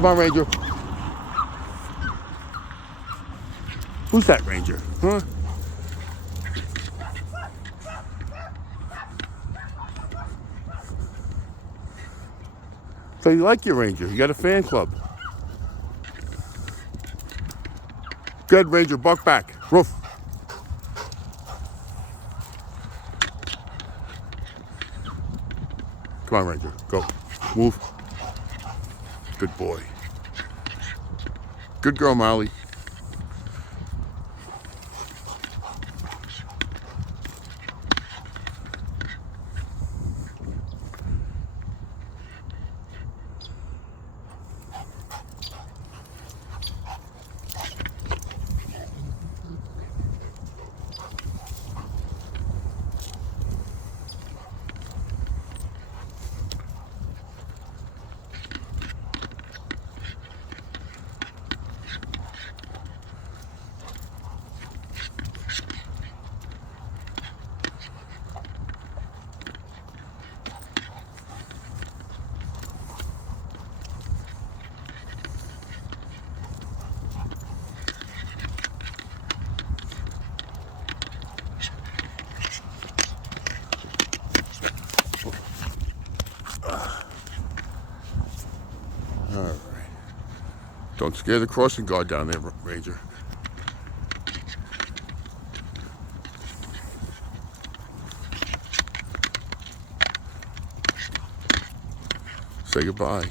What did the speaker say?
Come on, Ranger. Who's that Ranger? Huh? So you like your Ranger? You got a fan club? Good, Ranger. Buck back. Roof. Come on, Ranger. Go. Move. Good boy. Good girl, Molly. All right. Don't scare the crossing guard down there, Ranger. Say goodbye.